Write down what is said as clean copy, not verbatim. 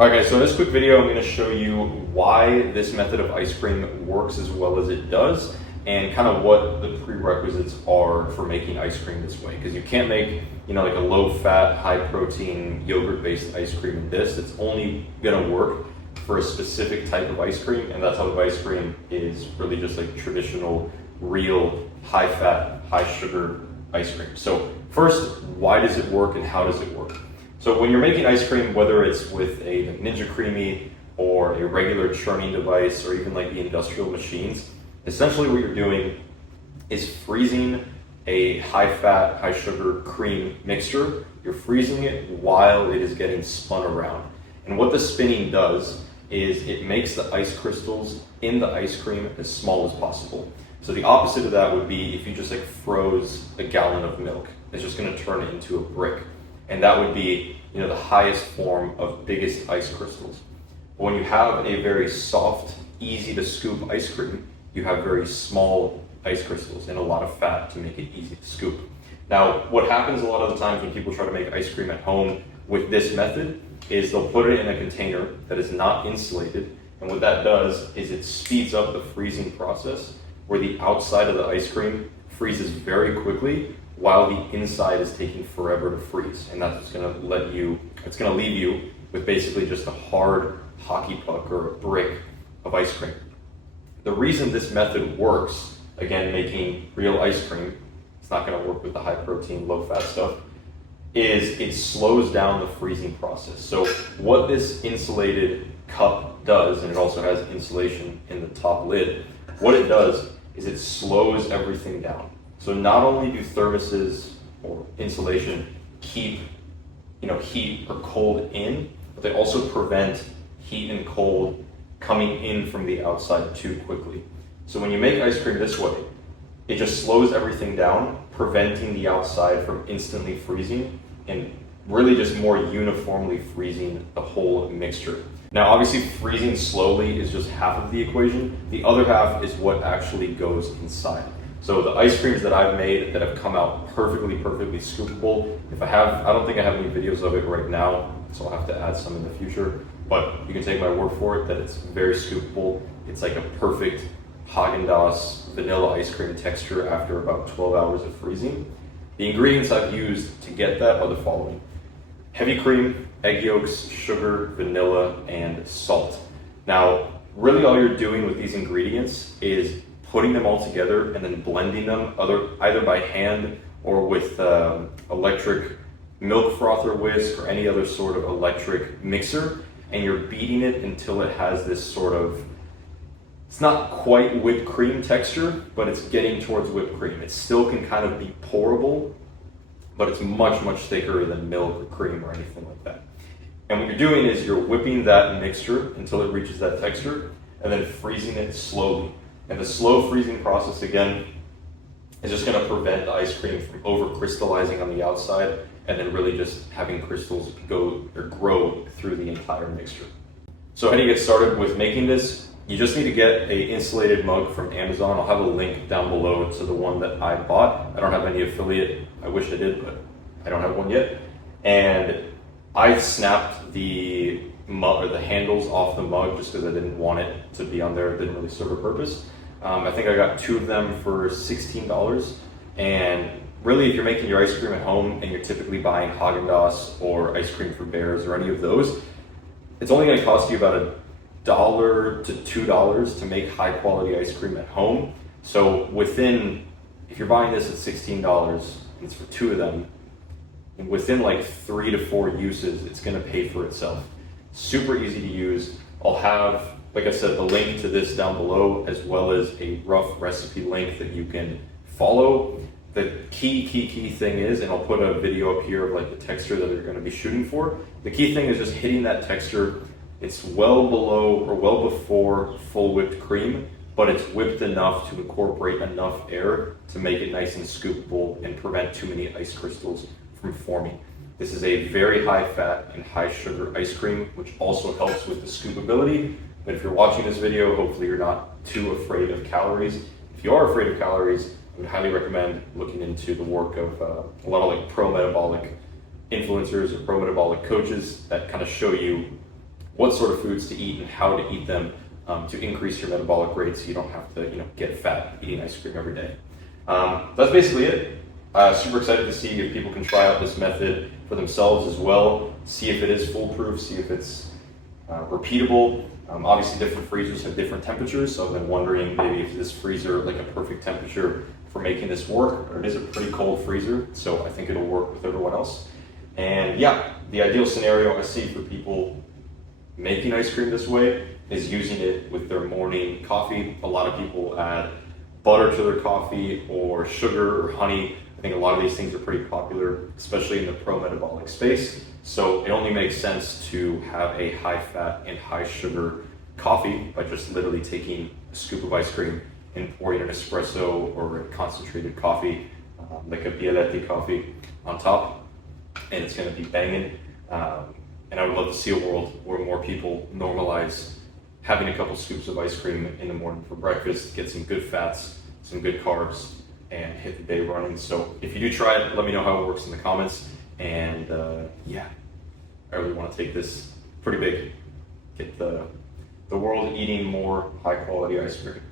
Alright guys, so in this quick video I'm going to show you why this method of ice cream works as well as it does and kind of what the prerequisites are for making ice cream this way. Because you can't make, like a low-fat, high-protein, yogurt-based ice cream in this. It's only going to work for a specific type of ice cream, and that type of ice cream is really just like traditional, real, high-fat, high-sugar ice cream. So first, why does it work and how does it work? So when you're making ice cream, whether it's with a Ninja Creamy or a regular churning device or even like the industrial machines, essentially what you're doing is freezing a high-fat, high-sugar cream mixture. You're freezing it while it is getting spun around. And what the spinning does is it makes the ice crystals in the ice cream as small as possible. So the opposite of that would be if you just like froze a gallon of milk. It's just going to turn it into a brick. And that would be, the highest form of biggest ice crystals. But when you have a very soft, easy to scoop ice cream, you have very small ice crystals and a lot of fat to make it easy to scoop. Now, what happens a lot of the times when people try to make ice cream at home with this method is they'll put it in a container that is not insulated. And what that does is it speeds up the freezing process where the outside of the ice cream freezes very quickly while the inside is taking forever to freeze. And that's going to leave you with basically just a hard hockey puck or a brick of ice cream. The reason this method works, again, making real ice cream, it's not going to work with the high protein, low fat stuff, is it slows down the freezing process. So what this insulated cup does, and it also has insulation in the top lid, what it does is it slows everything down. So not only do thermoses or insulation keep, heat or cold in, but they also prevent heat and cold coming in from the outside too quickly. So when you make ice cream this way, it just slows everything down, preventing the outside from instantly freezing and really just more uniformly freezing the whole mixture. Now, obviously, freezing slowly is just half of the equation. The other half is what actually goes inside. So the ice creams that I've made that have come out perfectly scoopable, I don't think I have any videos of it right now, so I'll have to add some in the future, but you can take my word for it that it's very scoopable. It's like a perfect Haagen-Dazs vanilla ice cream texture after about 12 hours of freezing. The ingredients I've used to get that are the following: heavy cream, egg yolks, sugar, vanilla, and salt. Now, really all you're doing with these ingredients is putting them all together and then blending them either by hand or with electric milk frother whisk or any other sort of electric mixer, and you're beating it until it has this sort of, it's not quite whipped cream texture, but it's getting towards whipped cream. It still can kind of be pourable, but it's much thicker than milk or cream or anything like that. And what you're doing is you're whipping that mixture until it reaches that texture and then freezing it slowly. And the slow freezing process, again, is just going to prevent the ice cream from over crystallizing on the outside and then really just having crystals grow through the entire mixture. So how do you get started with making this? You just need to get an insulated mug from Amazon. I'll have a link down below to the one that I bought. I don't have any affiliate. I wish I did, but I don't have one yet. And I snapped the mug or the handles off the mug just because I didn't want it to be on there. It didn't really serve a purpose. I think I got 2 of them for $16. And really, if you're making your ice cream at home and you're typically buying Haagen-Dazs or Ice Cream for Bears or any of those, it's only going to cost you about $1 to $2 to make high quality ice cream at home. So if you're buying this at $16 and it's for 2 of them, and within like 3 to 4 uses, it's going to pay for itself. Super easy to use. I'll have, like I said, the link to this down below, as well as a rough recipe link that you can follow. The key thing is, and I'll put a video up here of like the texture that they're going to be shooting for. The key thing is just hitting that texture. It's well below or well before full whipped cream, but it's whipped enough to incorporate enough air to make it nice and scoopable and prevent too many ice crystals from forming. This is a very high fat and high sugar ice cream, which also helps with the scoopability. But if you're watching this video, hopefully you're not too afraid of calories. If you are afraid of calories, I would highly recommend looking into the work of a lot of like pro-metabolic influencers or pro-metabolic coaches that kind of show you what sort of foods to eat and how to eat them to increase your metabolic rate so you don't have to get fat eating ice cream every day. That's basically it. Super excited to see if people can try out this method for themselves as well, see if it is foolproof, see if it's repeatable. Obviously different freezers have different temperatures, so I've been wondering maybe if this freezer like a perfect temperature for making this work, or it is a pretty cold freezer, so I think it'll work with everyone else. And yeah, the ideal scenario I see for people making ice cream this way is using it with their morning coffee. A lot of people add butter to their coffee or sugar or honey. I think a lot of these things are pretty popular, especially in the pro-metabolic space. So it only makes sense to have a high fat and high sugar coffee by just literally taking a scoop of ice cream and pouring an espresso or a concentrated coffee, like a Bialetti coffee on top, and it's gonna be banging. And I would love to see a world where more people normalize having a couple scoops of ice cream in the morning for breakfast, get some good fats, some good carbs, and hit the day running. So if you do try it, let me know how it works in the comments. And yeah, I really want to take this pretty big, get the world eating more high quality ice cream.